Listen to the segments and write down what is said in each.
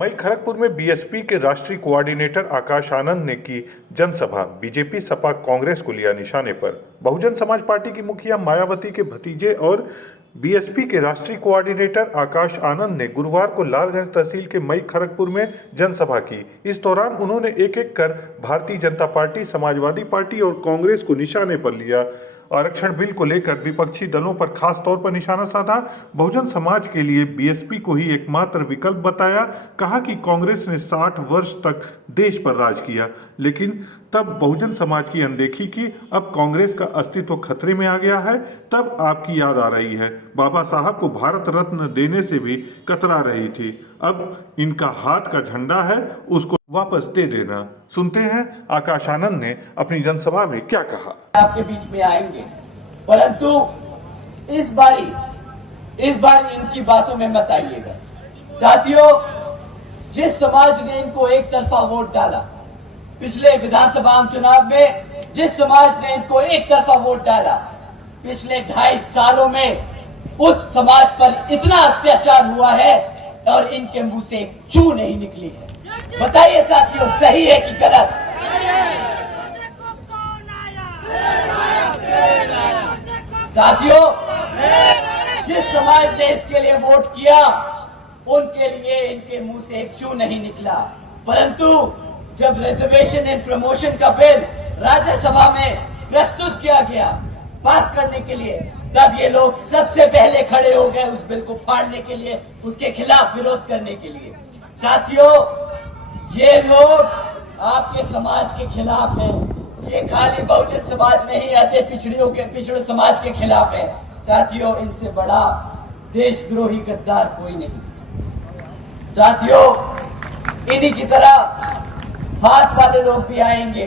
मई खड़गपुर में बीएसपी के राष्ट्रीय कोऑर्डिनेटर आकाश आनंद ने की जनसभा। बीजेपी सपा कांग्रेस को लिया निशाने पर। बहुजन समाज पार्टी की मुखिया मायावती के भतीजे और बीएसपी के राष्ट्रीय कोऑर्डिनेटर आकाश आनंद ने गुरुवार को लालगंज तहसील के मई खड़गपुर में जनसभा की। इस दौरान उन्होंने एक एक कर भारतीय जनता पार्टी, समाजवादी पार्टी और कांग्रेस को निशाने पर लिया। आरक्षण बिल को लेकर विपक्षी दलों पर खास तौर पर निशाना साधा। बहुजन समाज के लिए बीएसपी को ही एकमात्र विकल्प बताया। कहा कि कांग्रेस ने 60 वर्ष तक देश पर राज किया, लेकिन तब बहुजन समाज की अनदेखी की। अब कांग्रेस का अस्तित्व खतरे में आ गया है। तब आपकी याद आ रही है, बाबा साहब को भारत रत्न देने से भी कतरा रही थी। अब इनका हाथ का झंडा है, उसको वापस दे देना। सुनते हैं आकाश आनंद ने अपनी जनसभा में क्या कहा। आपके बीच में आएंगे, परंतु इस बारी इनकी बातों में मत आइएगा। साथियों, जिस समाज ने इनको एक तरफा वोट डाला, पिछले विधानसभा चुनाव में जिस समाज ने इनको एक तरफा वोट डाला, पिछले 2.5 सालों में उस समाज पर इतना अत्याचार हुआ है और इनके मुंह से एक चू नहीं निकली है। बताइए साथियों, सही है कि गलत? साथियों, जिस समाज ने इसके लिए वोट किया, उनके लिए इनके मुंह से एक चू नहीं निकला। परंतु जब रिजर्वेशन एंड प्रमोशन का बिल राज्यसभा में प्रस्तुत किया गया पास करने के लिए, तब ये लोग सबसे पहले खड़े हो गए उस बिल को फाड़ने के लिए, उसके खिलाफ विरोध करने के लिए। साथियों, ये लोग आपके समाज के खिलाफ हैं। ये खाली बहुजन समाज में ही आते पिछड़े समाज के खिलाफ है। साथियों, इनसे बड़ा देशद्रोही गद्दार कोई नहीं। साथियों, इन्हीं की तरह हाथ वाले लोग भी आएंगे।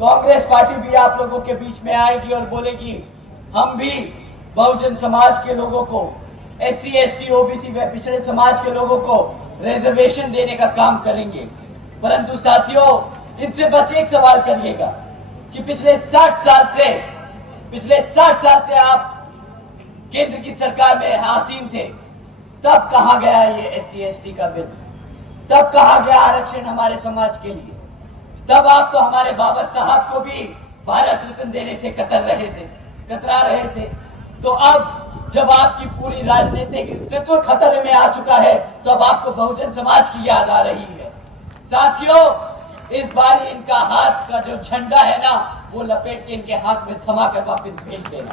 कांग्रेस पार्टी भी आप लोगों के बीच में आएगी और बोलेगी, हम भी बहुजन समाज के लोगों को, SC, ST, OBC व पिछड़े समाज के लोगों को रिजर्वेशन देने का काम करेंगे। परंतु साथियों, इनसे बस एक सवाल करिएगा कि पिछले 60 साल से आप केंद्र की सरकार में आसीन थे, तब कहा गया ये SC, ST का बिल? तब कहा गया आरक्षण हमारे समाज के लिए? तब आप तो हमारे बाबा साहब को भी भारत रत्न देने से कतरा रहे थे। तो अब जब आपकी पूरी राजनीतिक अस्तित्व खतरे में आ चुका है, तो अब आपको बहुजन समाज की याद आ रही है। साथियों, इस बार इनका हाथ का जो झंडा है ना, वो लपेट के इनके हाथ में थमा कर वापस भेज देना।